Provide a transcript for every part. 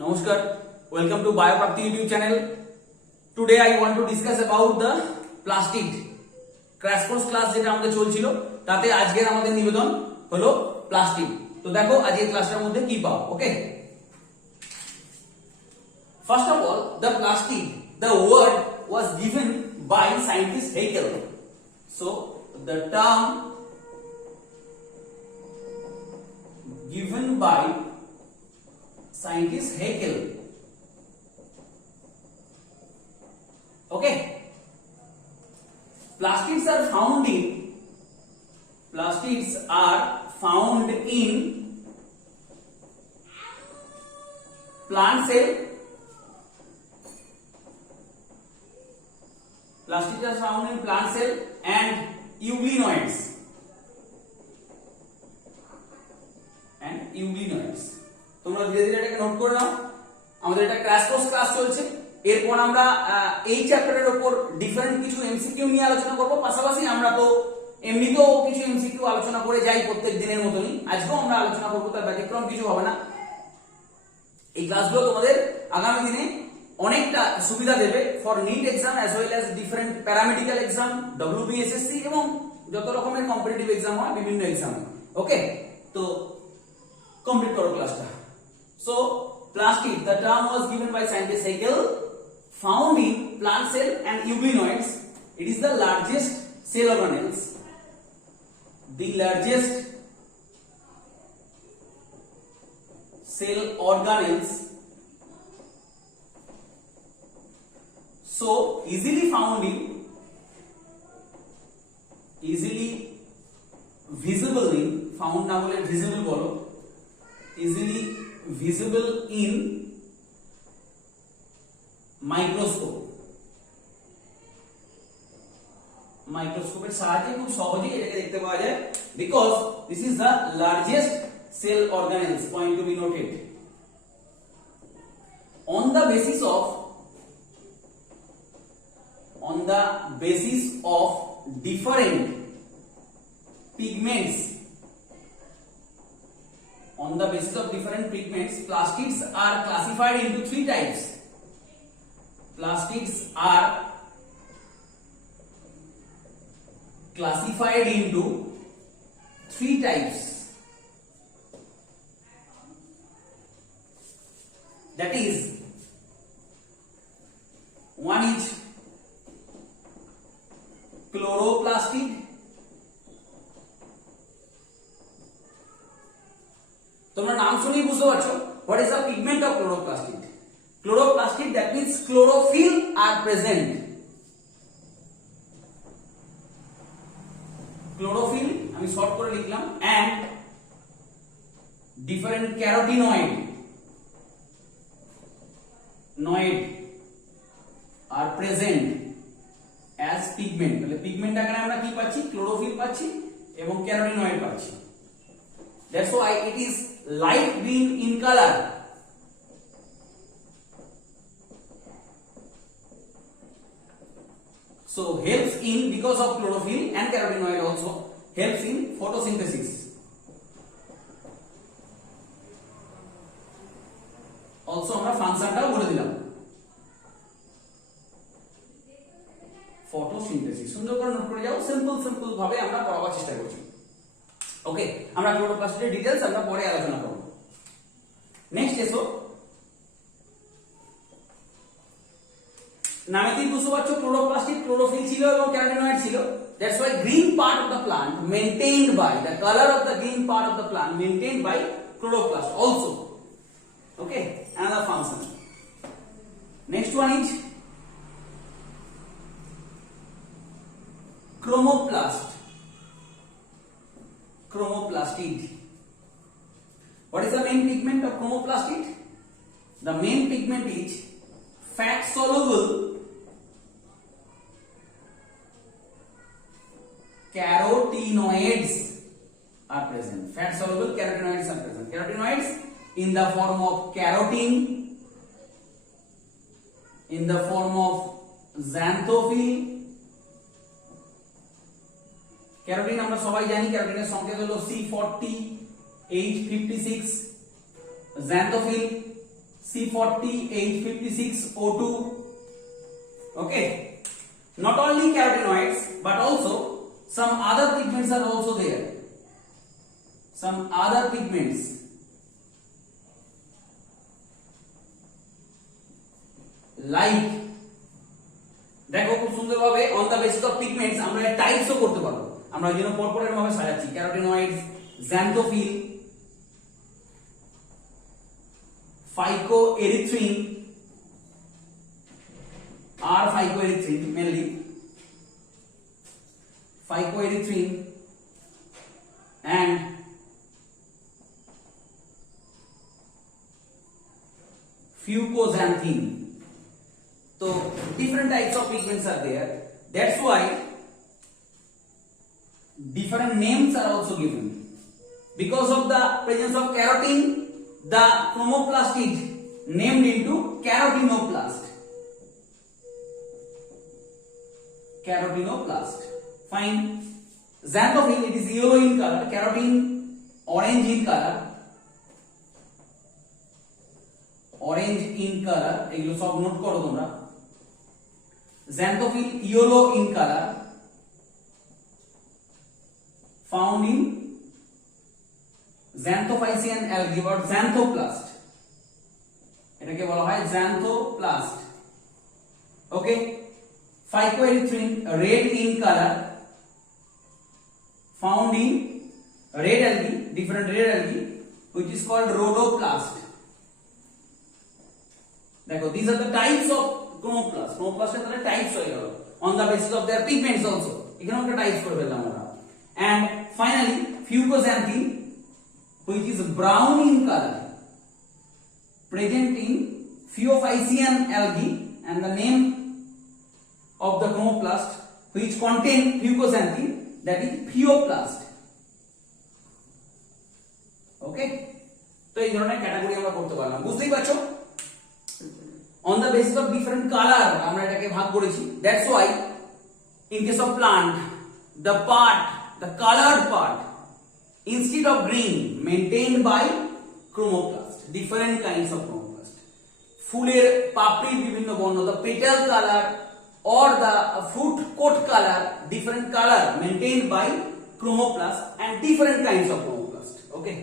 Namaskar, welcome to Bioprapti YouTube channel. Today I want to discuss about the plastid. Crash course class যেটা আমাদের চলছিল তাতে আজকের আমাদের নিবেদন হলো প্লাস্টিড। তো দেখো আজকের ক্লাসটার মধ্যে কি পাও, ওকে? First of all, the plastid, the word was given by scientist Haeckel. So the term given by scientist Haeckel. Okay, plastids are found in plant cell. Plastids are found in plant cell and euglenoids. তোমরা ধীরে ধীরে এটাকে নোট করে নাও। আমাদের এটা crash course class চলছে। এরপর আমরা এই চ্যাপ্টারের উপর ডিফারেন্ট কিছু এমসিকিউ নিয়ে আলোচনা করব। পাশাপাশি আমরা তো এমনিতেও কিছু এমসিকিউ আলোচনা করে যাই প্রত্যেক দিনের মতনই, আজকেও আমরা আলোচনা করব, তার ব্যতিক্রম কিছু হবে না। এই ক্লাসগুলো তোমাদের আগামী দিনে অনেকটা সুবিধা দেবে for NEET exam as well as different paramedical exam, WBSSC এবং যত রকমের কম্পিটিটিভ এক্সাম হয় বিভিন্ন এক্সাম। ওকে, তো কমপ্লিট করো ক্লাসটা। So plastid, the term was given by scientist Haeckel, found in plant cell and euglenoids. It is the largest cell organelles. The largest cell organelles. So easily found in, easily visible in, found না বলে visible বলো, easily visible in মাইক্রোস্কোপের সাহায্যে খুব সহজেই এটাকে দেখতে পাওয়া যায়, because this is the largest cell organelles, point to be noted. On the basis of different pigments, plastids are classified into three types. Plastids are classified into three types. That is, one is chloroplastid, তোমরা নাম শুনেই বুঝতে পারছো what is the pigment of chloroplastid. Chloroplastid, that means chlorophyll are present. Chlorophyll আমি শর্ট করে লিখলাম, and different carotenoid are present as pigment. তাহলে পিগমেন্ট আকারে আমরা কি পাচ্ছি? ক্লোরোফিল পাচ্ছি এবং ক্যারোটিনয়েড পাচ্ছি। That's why it is light green in color. So helps in, because of chlorophyll and carotenoid also helps in photosynthesis. Also আমরা ফাংশনটাও বলে দিলাম, ফটোসিনথেসিস। সুন্দর করে নোট করে যাও, সিম্পল ভাবে আমরা পড়াবার চেষ্টা করছি। ওকে, আমরা ক্লোরোপ্লাস্টিডের ডিটেইলস আমরা পরে আলোচনা করব। নেক্সট এসো, নামেতেই বুঝতে পারছো ক্লোরোপ্লাস্টিড ক্লোরোফিল ছিল এবং ক্যারোটিনয়েড ছিল। That's why green part of the plant maintained by, the colour of the green part of the plant maintained by chloroplast also. Okay, another function. Next one is chromoplastid. What is the main pigment of chromoplastid? The main pigment is fat soluble carotenoids are present. Fat soluble carotenoids are present. Carotenoids in the form of carotene, in the form of xanthophyll, carotene আমরা সবাই জানি ক্যারোটিনের সংকেত হলো C40H56, xanthophyll C40H56O2. Okay, not only carotenoids but also some other pigments are also there. Some other pigments like, দেখো খুব সুন্দরভাবে on the basis of pigments আমরা এর টাইপসও করতে পারবো। আমরা ওই জন্য পরপরের ভাবে সাজাচ্ছি। Carotenoids, xanthophyll, phycoerythrin, or phycoerythrin mainly, phycoerythrin and fucoxanthin. So different types of pigments are there. That's why different names are also given. Because of the presence of carotene, the chromoplast is named into carotenoplast. Carotenoplast. Fine. Xanthophyll, it is yellow in color. Carotene, orange in color. Orange in color. এগুলো সব নোট করো তোমরা। Xanthophyll, yellow in color. Found in xanthophycean algae or xanthoplast. এটাকে বলা হয় xanthoplast. Okay, phycoerythrin, red in color, found in red algae, different red algae, which is called rhodoplast. দেখো, these are the types of chromoplast. Chromoplast এর তাহলে types হয়ে গেল on the basis of their pigments also. এখানেও একটা types করে ফেললাম আমরা। And finally, fucoxanthin, which is brown in color, present in Phaeophycean algae, and the name of the chromoplast which contain fucoxanthin, that is Phaeoplast. Okay, তো এই ধরনের ক্যাটাগরি আমরা করতে পারলাম। বুঝতেই পারছো, on the basis of different color আমরা এটাকে ভাগ করেছি। That's why in case of plant, the colored part instead of green maintained by chromoplast, different kinds of chromoplast. ফুলের পাপড়ির বিভিন্ন বর্ণ, the petal color or the fruit coat color, different color maintained by chromoplast and different kinds of chromoplast. Okay,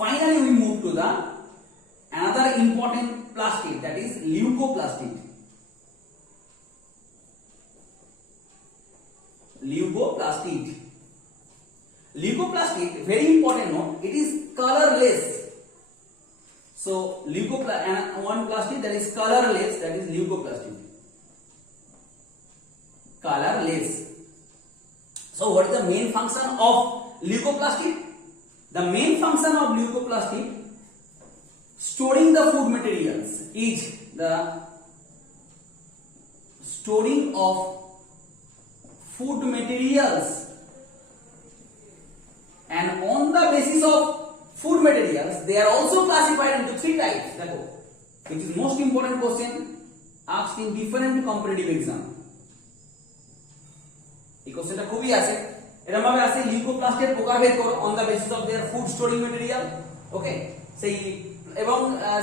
finally we move to the another important plastid, that is leucoplastid. Leucoplastid, very important note, it is colorless. So one plastid that is colorless, that is leucoplastid. Colorless. So what is the main function of leucoplastid? The main function of leucoplastid, storing the food materials, is the storing of food materials. And on the basis of food materials, they are also classified into three types. देखो, which is most important question asked in different competitive exam. এই কোশ্চেনটা খুবই আছে, এরকম ভাবে আছে লিউকোপ্লাস্টের প্রকারভেদ করো on the basis of their food storing material. ওকে, সেই এবং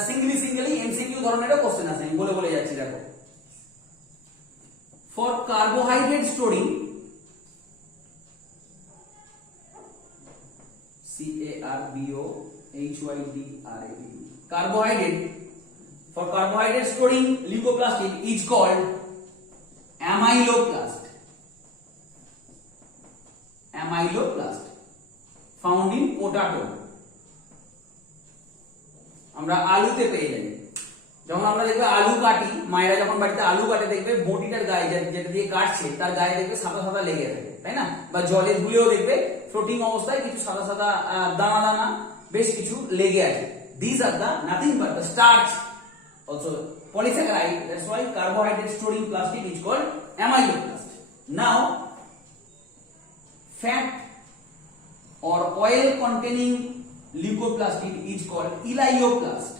সিঙ্গেলি এমসিকিউ ধরনেরও কোশ্চেন আছে, আমি বলে যাচ্ছি। দেখো, for carbohydrate storing, carbohydrate, carbohydrate, for carbohydrate storing leucoplastid is called amyloplast. Amyloplast found in potato. আমরা আলুতে পেয়ে যাই। যখন আমরা দেখবে আলু কাটি, মায়েরা যখন বাড়িতে আলু কাটে দেখবে বটিটার গায়ে যেটা দিয়ে কাটছে তার গায়ে দেখবে সাদা সাদা লেগে থাকে, তাই না? বা জলে ধুলেও দেখবে ফ্লোটিং অবস্থায় কিছু সাদা সাদা দানা দানা বেশ কিছু লেগে আছে। These are the nothing but the starch, also polysaccharide. That's why carbohydrate storing plastid is called amyloplast. Now fat or oil containing leucoplastid is called elaioplast.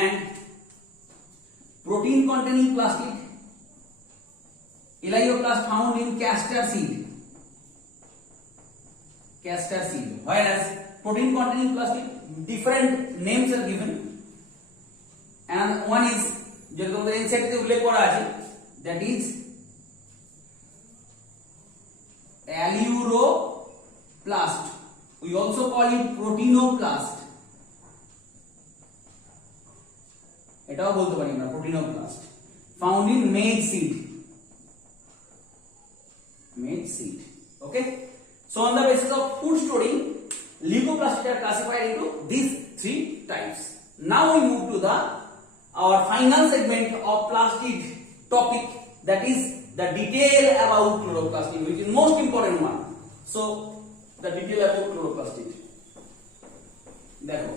And protein containing plastid, elaioplast found in castor seed. castor seal. Whereas protein containing plastic, different names are given, and one is যেটা তোমাদের ইনসেক্টে উল্লেখ করা আছে, that is aleuroplast. We also call it proteinoplast. এটাও বলতে পারি আমরা proteinoplast, found in maize seed. Maize seed. Okay. So on the basis of food storing, leucoplastids are classified into these three types. Now we move to our final segment of plastid topic, that is the detail about chloroplastid, which is most important one. So the detail about chloroplastid. দেখো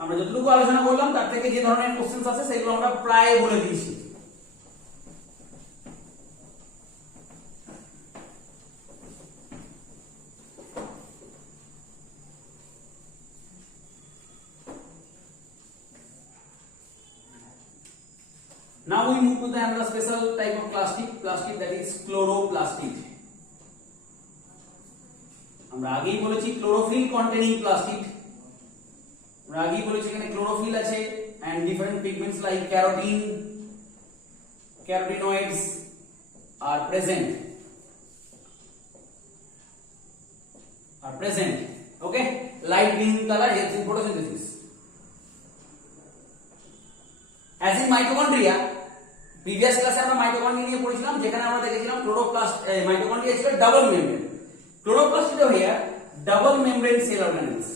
আমরা যতটুকু আলোচনা করলাম তার থেকে যে ধরনের কোশ্চেনস আছে সেগুলো আমরা প্রায় বলে দিয়েছি। Now we move to the another special type of plastic that is chloroplastid. আমরা আগেই বলেছি ক্লোরোফিল কন্টেনিং প্লাস্টিড। আমরা আগেই বলেছি এখানে ক্লোরোফিল আছে and different pigments like carotenoids are present. Okay, light green color helps in photosynthesis. As in mitochondria, previous class আমরা মাইটোকন্ড্রিয়া নিয়ে পড়েছিলাম, যেখানে আমরা দেখেছিলাম ক্লোরোপ্লাস্ট মাইটোকন্ড্রিয়া ছিল double membrane, chloroplastid are here double membrane cell organelles,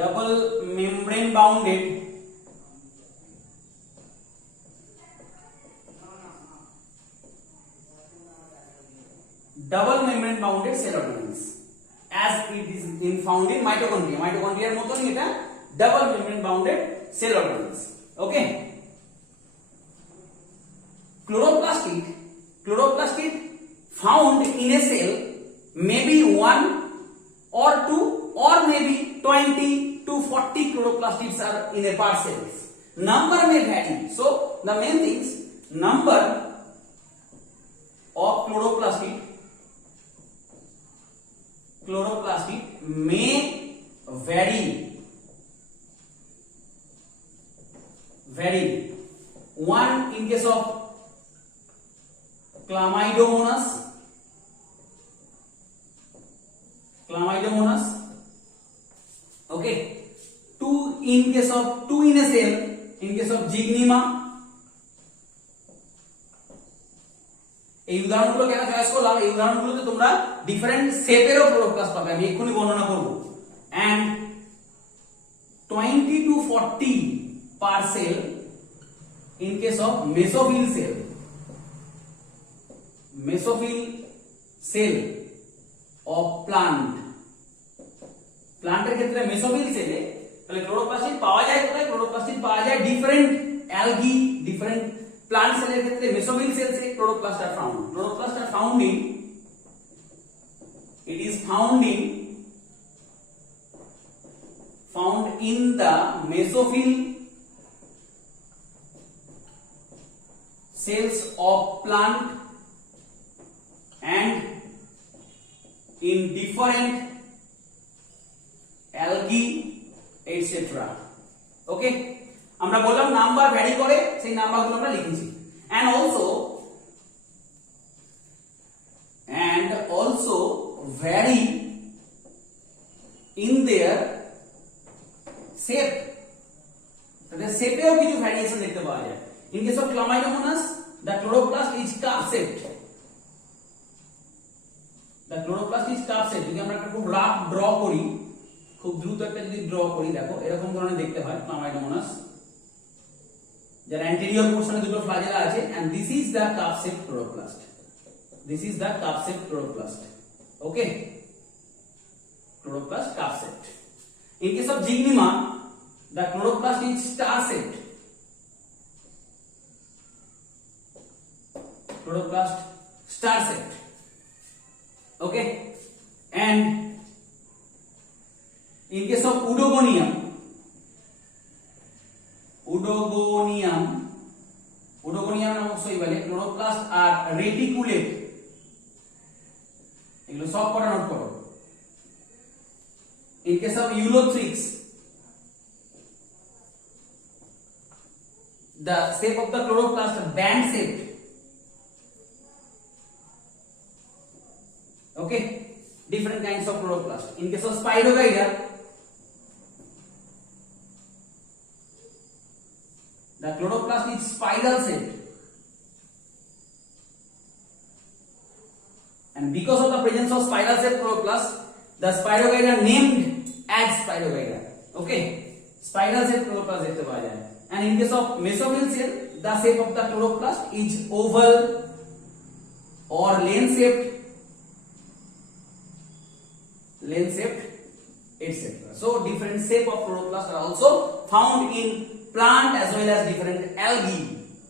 double membrane bounded cell organelles, as it is found in mitochondria. Mitochondria এর মতনই এটা double membrane bounded cell organelles. Okay, chloroplastid found in a cell maybe 1 or 2 or maybe 20 to 40 chloroplastids are in a per cell. Number may vary. So the main things, number of chloroplastid may vary. One in case of Chlamydomonas, okay. Two in a cell, in case of Zygnema. এই উদাহরণগুলো কেন চয়েস করলাম, এই উদাহরণগুলোতে তোমরা ডিফারেন্ট শেপেরও ক্লোরোপ্লাস্ট পাবে, আমি এক্ষুনি বর্ণনা করব। and 20 to 40 per cell in case of mesophyll cell of প্লান্টের ক্ষেত্রে মেসোফিল সেলে তাহলে ক্লোরোপ্লাস্টিড পাওয়া যায় কোথায়? ক্লোরোপ্লাস্টিড পাওয়া যায় ডিফারেন্ট অ্যালগি, ডিফারেন্ট প্লান্ট সেলের ক্ষেত্রে মেসোফিল সেলসে chloroplast are found. Chloroplast are found in, it is found in the mesophyll cells of plant and in different algae etc. Okay, আমরা বললাম নাম্বার ভ্যারি করে, সেই নাম্বারগুলো আমরা লিখেছি। and also vary in their shape, তাদের শেপেও কিছু ভ্যারিয়েশন দেখতে পাওয়া যায়। in case of Chlamydomonas, the chloroplast is cup shaped. The chloroplast is cup shaped. যদি আমরা একটা খুব রাফ ড্র করি, খুব দ্রুত একটা যদি ড্র করি, দেখো এরকম ধরনের দেখতে হয় Chlamydomonas, যার অ্যান্টেরিয়র পোরশনে দুটো ফ্লাজেলা আছে, and this is the cup shaped chloroplast. Okay, chloroplast cup shaped. In case of Zygnema, the chloroplast is star shaped. Okay, and in case of Oedogonium নামক শৈবালে chloroplast are reticulate এগুলো সব কটা নোট করো। In case of Ulothrix, the shape of the chloroplast band shaped. Okay, different kinds of chloroplast. In case of Spirogyra, the chloroplast is spiral shaped, and because of the presence of spiral shaped chloroplast, the Spirogyra named as Spirogyra. Okay, spiral shaped chloroplast দেখতে পাওয়া যায়। And in case of mesophyll cell, the shape of the chloroplast is oval or lane shaped, etc. So different shape of chloroplast are also found in plant as well as different algae.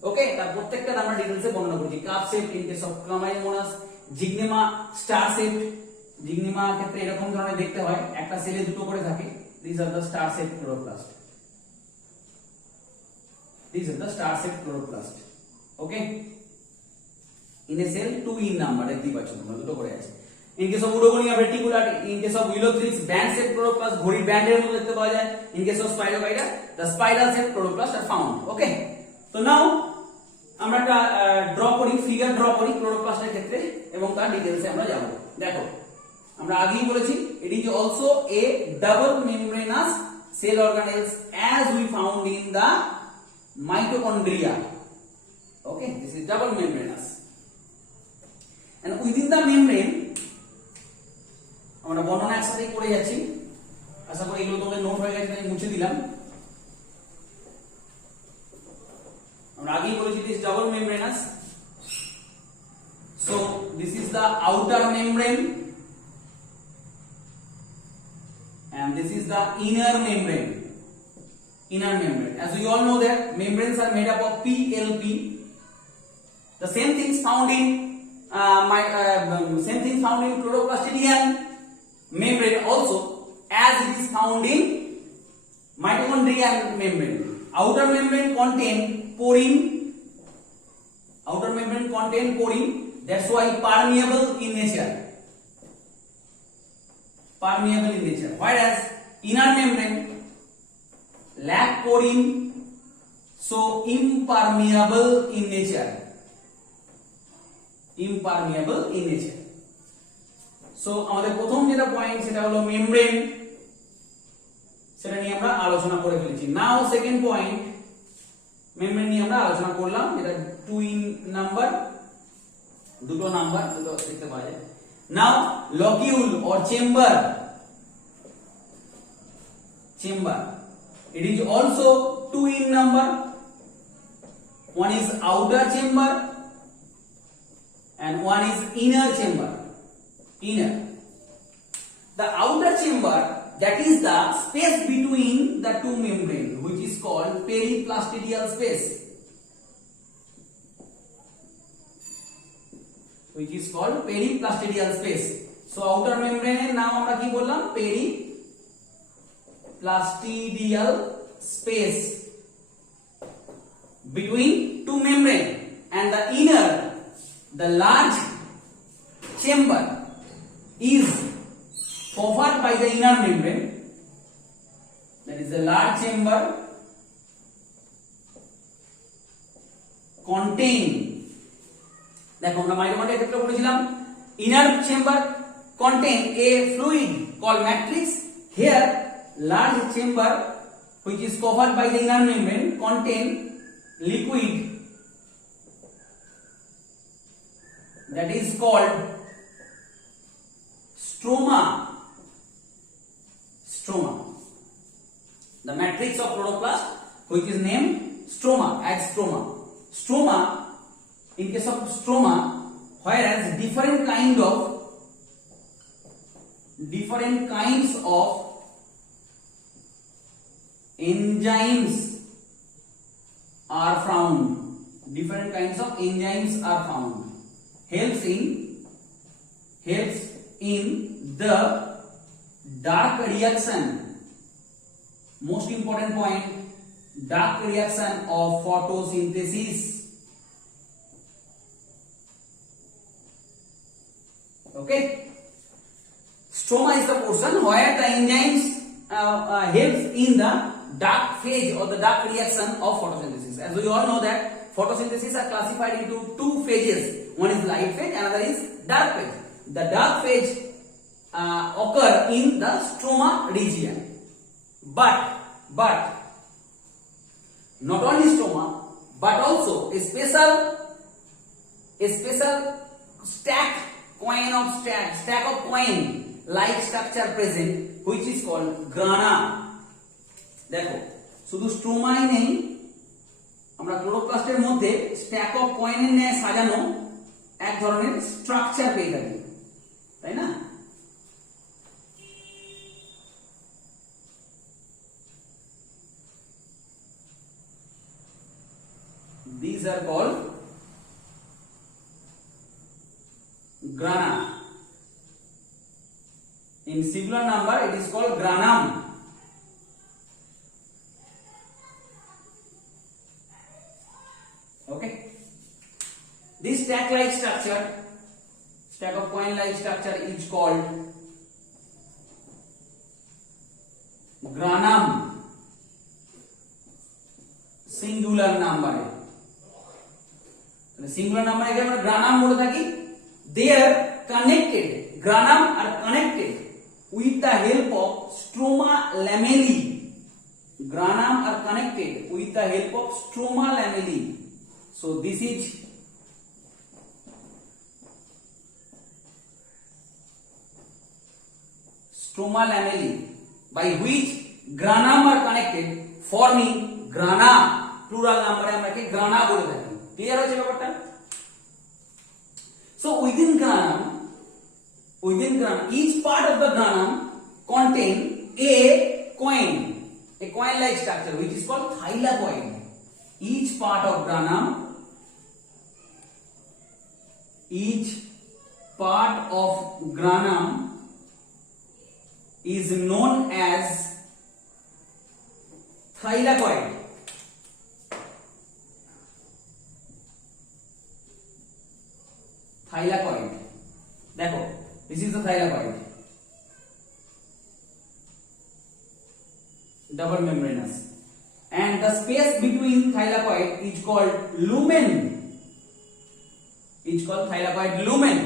Okay, তার প্রত্যেকটা আমরা ডিটেইলসে বর্ণনা করেছি। Cup shape in case of Chlamydomonas, Zygnema star shape, Zygnema ক্ষেত্রে এরকম ধরনের দেখতে হয়, একটা সেলে দুটো করে থাকে। These are the star shaped chloroplast. These are the star shaped chloroplast. Okay, in a cell 2 in number দেখতে পাচ্ছ তোমরা, দুটো করে আছে। In case of Urogonia reticulata, in case of Ulothrix, band shaped chloroplast ঘড়ির ব্যান্ডের মতো দেখতে পাওয়া যায়। In case of Spirogyra, the spiral shaped chloroplast are found. Okay, so now আমরা একটা ড্র করি, ফিগার ড্র করি ক্লোরোপ্লাস্টের ক্ষেত্রে এবং তার ডিটেইলসে আমরা যাব। দেখো, আমরা আগেই বলেছি it is also a double membranous cell organelles as we found in the mitochondria. Okay, this is double membranous, and within the membrane আমরা বর্ণনা একসাথেই করে যাচ্ছি। আশা করি এগুলো তোমাদের নোট হয়ে গেছে, আমি মুছে দিলাম। আমরা আগেই বলেছি this double membranous, so this is the outer membrane and this is the inner membrane. As we all know that membranes are made up of PLP. The same things found in chloroplastidian membrane also, as it is found in mitochondrial membrane. Outer membrane contain porine. That's why permeable in nature. Whereas inner membrane lack porine, so impermeable in nature. So আমাদের প্রথম যেটা পয়েন্ট সেটা হলো মেমব্রেন, সেটা নিয়ে আমরা আলোচনা করে ফেলেছি। নাও সেকেন্ড পয়েন্ট, মেমব্রেন নিয়ে আমরা আলোচনা করলাম, এটা 2 in number, দুটো দেখতে পাওয়া যায়। নাও লকিউল or chamber, it is also 2 in number. One is outer chamber and one is inner chamber. The outer chamber, that is the space between the two membranes, which is called periplastidial space. So outer membrane এর নাম আমরা কি বললাম? Periplastidial space between two membrane, and the inner, the large chamber is covered by the inner membrane, that is the large chamber contain, দেখো আমরা মাইটোকন্ড্রিয়ার ক্ষেত্রে পড়েছিলাম inner chamber contain a fluid called matrix. Here large chamber which is covered by the inner membrane contain liquid that is called stroma. The matrix of chloroplast which is named stroma, as stroma. In case of stroma, whereas different kinds of enzymes are found, helps in the dark reaction, most important point, dark reaction of photosynthesis. Okay, stroma is the portion where the enzymes helps in the dark phase or the dark reaction of photosynthesis. As we all know that photosynthesis are classified into two phases. One is light phase, another is dark phase. The dark phase occur in the stroma region. But not only stroma, but also a special stack of coin like structure present, which is called grana. দেখো শুধু স্ট্রোমাই নেই, আমরা ক্লোরোপ্লাস্টের মধ্যে stack of কয়েনের ন্যায় সাজানো এক ধরনের স্ট্রাকচার পেয়ে থাকি, তাই না? These are called grana. In singular number, it is called granum. Okay. This stack-like structure, stack of coin-like structure, is called granum. Singular number. Singular number again, granum bole thaki. They are connected. Granum are connected with the help of stroma lamellae. Granum are connected with the help of stroma lamellae. So this is stroma lamellae by which granum are connected, forming grana. Plural number আমরা কি grana বলে থাকি। ক্লিয়ার হয়েছে ব্যাপারটা? So within granum, each part of the granum contain a coin-like structure which is called thylakoid. Each part of granum is known as thylakoid. Thylakoid. देखो, this is the thylakoid. Double membranous. And the space between thylakoid is called lumen. It's called thylakoid lumen.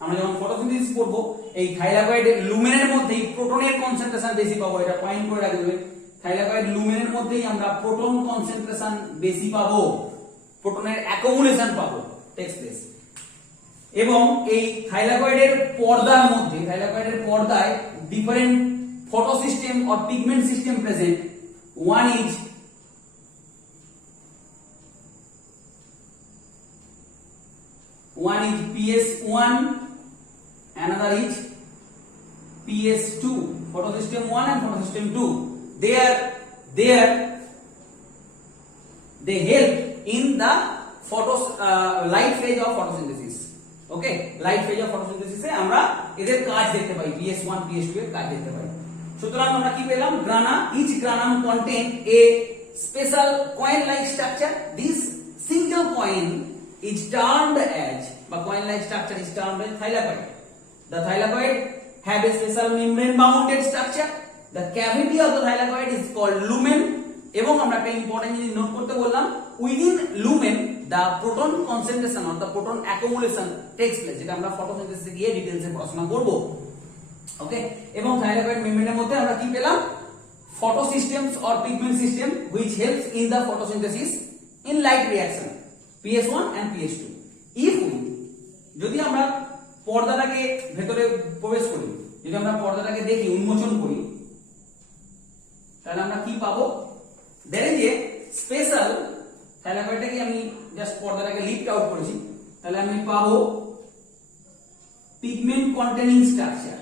আমরা যখন ফটোসিনথেসিস করব এই থাইলাকয়েড লুমেনের মধ্যেই প্রোটনের কনসেন্ট্রেশন বেশি পাবো, এটা পয়েন্ট করে রাখবে। থাইলাকয়েড লুমেনের মধ্যেই আমরা প্রোটন কনসেন্ট্রেশন বেশি পাবো, প্রোটনের অ্যাকুমুলেশন পাবো, টেক্স প্লেস। এবং এই থাইলাকয়েডের পর্দার মধ্যে, থাইলাকয়েডের পর্দায় different photosystem or pigment system present. One is PS1, another is PS2, photosystem 1 and photosystem 2. They help in the light phase of photosynthesis. Okay, light phase of photosynthesis এ আমরা এদের কাজ দেখতে পাই, PS1 PS2 এর কাজ দেখতে পাই। সুতরাং আমরা কি পেলাম? গ্রানা, each granum contain a special coin-like structure. This single coin is termed as, but coin-like structure is termed as thylakoid. The thylakoid have a special membrane-bounded structure. The cavity of the thylakoid is called lumen. এবং আমরা একটা ইম্পর্টেন্ট জিনিস নোট করতে বললাম, within lumen the proton concentration or the proton accumulation takes place, যেটা আমরা ফটোসিনথেসিসে গিয়ে ডিটেইলসে পড়াশোনা করব। ওকে, এবং থাইলাকয়েড মেমব্রেনের মধ্যে আমরা কি পেলাম? Photosystems or pigment system which helps in the photosynthesis in light reaction, PS1 and PS2. if we, যদি আমরা পর্দাটাকে ভেতরে প্রবেশ করি, যদি আমরা পর্দাটাকে দেখি, উন্মোচন করি, তাহলে আমরা কি পাবো? there is a special, থাইলাকয়েডটাকে আমি জাস্ট পর্দাটাকে লিফট আউট করেছি, তাহলে আমি পাবো pigment containing structure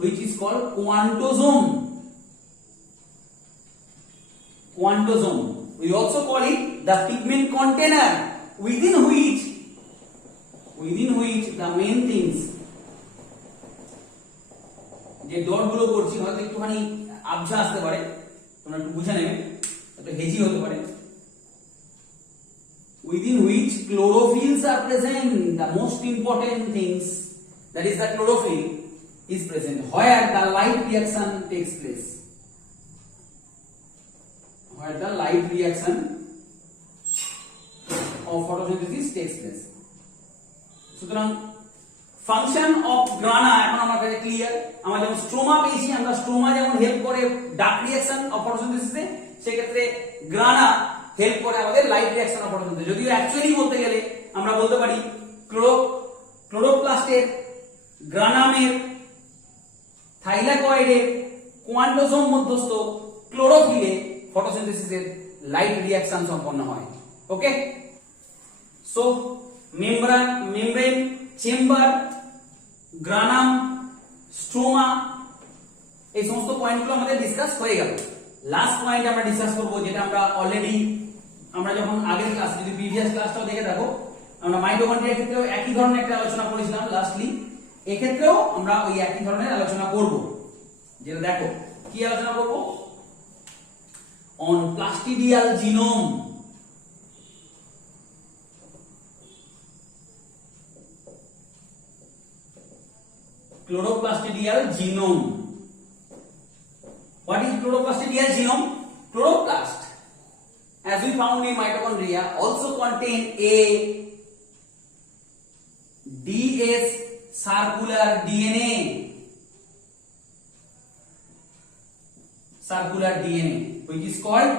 which is called quantosome. We also call it the pigment container, within which the main things, যে ডট গুলো করছি হয়তো একটুখানি আবঝা আসতে পারে, তোমরা একটু বুঝে নেবে, একটু হেজি হতে পারে। within which chlorophylls are present, the most important things, that is the chlorophyll. is present where the light reaction takes place, where the light reaction of photosynthesis takes place. সুতরাং ফাংশন অফ গ্রানা এখন আমার কাছে ক্লিয়ার। আমরা যেমন স্ট্রোমা পেয়েছি, আমরা স্ট্রোমা যেমন হেল্প করে ডার্ক রিঅ্যাকশন অফ ফটোসিনথেসিসে, সেই ক্ষেত্রে গ্রানা হেল্প করে আমাদের লাইট রিঅ্যাকশন অফ ফটোসিনথেসিস। যদিও অ্যাকচুয়ালি বলতে গেলে আমরা বলতে পারি ক্লোরোপ্লাস্টের, গ্রানামের, থাইলাকয়েডের কোয়ান্টোসোম মধ্যস্থ ক্লোরোফিলে ফটোসিনথেসিসের লাইট রিঅ্যাকশন সম্পন্ন হয়। Okay, so membrane, chamber, granum, stroma, এই সমস্ত পয়েন্টগুলো আমাদের ডিসকাস হয়ে গেল। লাস্ট পয়েন্ট আমরা ডিসকাস করব, যেটা আমরা অলরেডি আমরা যখন আগের ক্লাস, যদি প্রিভিয়াস ক্লাসটাও দেখে থাকো, আমরা মাইটোকন্ড্রিয়ার ক্ষেত্রেও একই ধরনের একটা আলোচনা করেছিলাম লাস্টলি। এক্ষেত্রেও আমরা ওই একই ধরনের আলোচনা করব। যেটা দেখো কি আলোচনা করব, অন প্লাস্টিডিয়াল genome. Chloroplastidial genome. What is chloroplastidial genome? Chloroplast, as we found in mitochondria, also contain a DS circular DNA. Circular DNA, which is called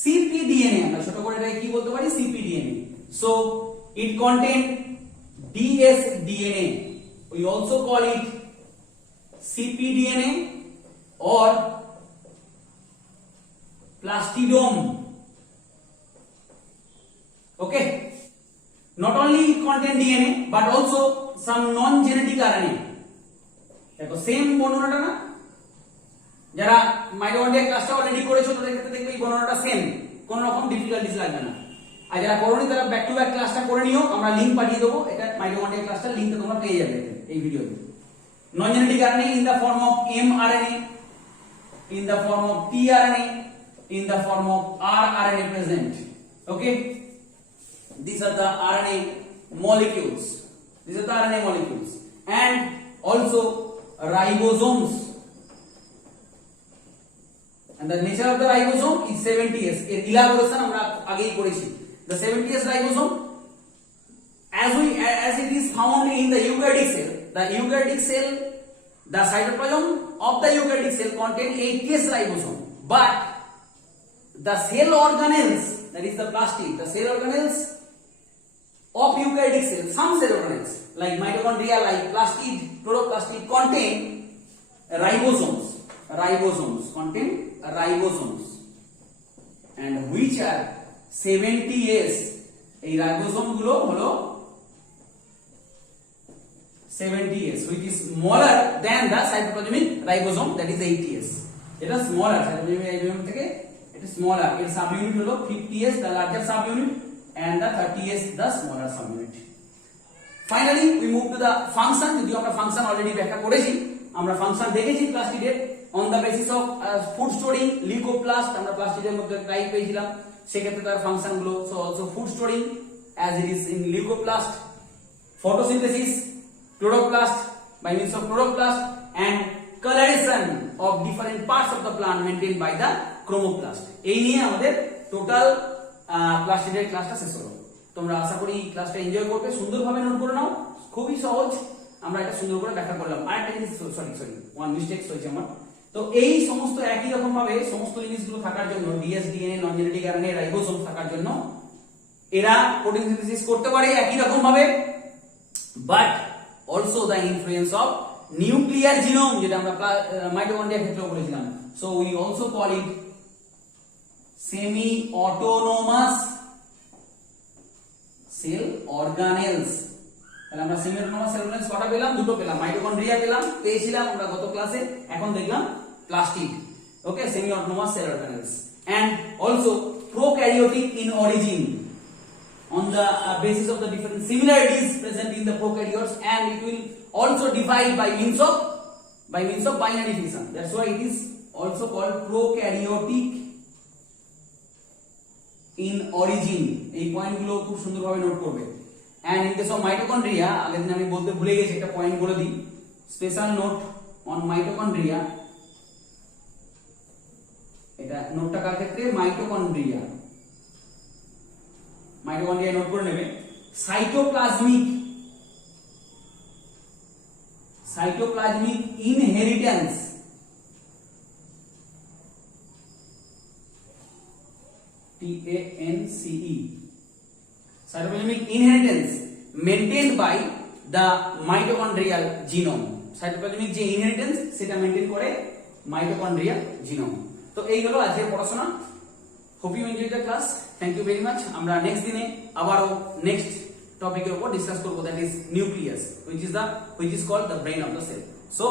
cpDNA. আমরা ছোট করে এটাকে কি বলতে পারি? cpDNA. So it contain dsDNA. We also call it cpDNA or plastidome. Okay, not only it contain DNA but also some non-genetic RNA. দেখো সেম বর্ণনাটা না, যারা মাইটোকন্ড্রিয়া ক্লাসটা অলরেডি করেছো তাদের ক্ষেত্রে দেখবে এই বর্ণনাটা সেম, কোনো রকম ডিফিকাল্টিস লাগবে না। আর যারা করোনি তারা ব্যাক টু ব্যাক ক্লাসটা করে নিও, আমরা লিংক পাঠিয়ে দেবো, এটা মাইটোকন্ড্রিয়া ক্লাসটার লিংকটা তোমরা পেয়ে যাবে এই ভিডিওতে। Non-genetic RNA in the form of mRNA, in the form of tRNA, in the form of rRNA present. Okay, these are the RNA molecules. These are the RNA molecules, and also ribosomes. And the nature of the ribosome is 70S. এর elaboration আমরা আগেই করেছি। The 70S ribosome, as it is found in the eukaryotic cell, the eukaryotic cell, the cytoplasm of the eukaryotic cell contain 80S ribosome, but the cell organelles, that is the plastid, the cell organelles of eukaryotic cell, some cell organelles like mitochondria, like plastid, chloroplastid, contain ribosomes. Ribosomes contain ribosomes, and which are 70S. এই রাইবোসোম গুলো হলো 70S, which is smaller than the cytoplasmic ribosome, that is 80S. এটা smaller, cytoplasmic ribosome থেকে এটা smaller. এর সাবইউনিট হলো 50S, the larger subunit, and the 30S, the smaller subunit. Finally, we move to the function. যদি আমরা ফাংশন অলরেডি ব্যাখ্যা করেছি, আমরা ফাংশন দেখেছি প্লাস্টিডের on the basis of food storing, leucoplast, আমরা প্লাস্টিডের মধ্যে টাইপ পেয়েছিলাম, সেক্ষেত্রে তার ফাংশন গুলো, so also food storing as it is in leucoplast, photosynthesis, chloroplast by means of chloroplast, and coloration of different parts of the plant maintained by the chromoplast. এই নিয়ে আমাদের টোটাল প্লাস্টিডের ক্লাসটা শেষ হলো। তোমরা আশা করি ক্লাসটা এনজয় করবে, সুন্দরভাবে নোট করে নাও, খুবই সহজ, আমরা এটা সুন্দর করে ব্যাখ্যা করলাম। আরেকটা জিনিস, সরি ওয়ান মিস্টেক হয়েছে আমার। তো এই সমস্ত একই রকম ভাবে সমস্ত জিনিসগুলো থাকার জন্য, dsDNA, non-genetic RNA, রাইবোসোম থাকার জন্য এরা প্রোটিন সিনথেসিস করতে পারে একই রকম ভাবে, but also the influence of nuclear genome, যেটা আমরা মাইটোকন্ড্রিয়ার ক্ষেত্রে বলেছিলাম। So we also call it semi autonomous cell organelles. তাহলে আমরা সেমি অটোনোমাস সেল অর্গানেলস কটা পেলাম? দুটো পেলাম। মাইটোকন্ড্রিয়া পেয়েছিলাম আমরা গত ক্লাসে, এখন দেখলাম plastid. Okay, semi autonomous cell organelles, and also prokaryotic in origin on the basis of the different similarities present in the prokaryotes, and it will also divide by means of binary fission. That's why it is also called prokaryotic in origin. এই পয়েন্টগুলো খুব সুন্দরভাবে নোট করবে। And in case of mitochondria, আগের দিন আমি বলতে ভুলে গেছি, একটা পয়েন্ট বলে দিই, স্পেশাল নোট অন মাইটোকন্ড্রিয়া, এটা নোটটা কার ক্ষেত্রে, মাইটোকন্ড্রিয়া, মাইটোকন্ড্রিয়া নোট করে নেবে। Cytoplasmic inheritance, TANCE, cytoplasmic inheritance maintained by the mitochondrial genome, cytoplasmic যে ইনহেরিটেন্স সেটা মেইনটেইন করে মাইটোকন্ড্রিয়াল জিনোম। তো এই হলো আজকের পড়াশোনা। Hope you enjoy the class, thank you very much. আমরা নেক্সট দিনে আবারও নেক্সট টপিকের উপর ডিসকাস করব, that is nucleus, which is called the brain of the cell. So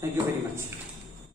thank you very much.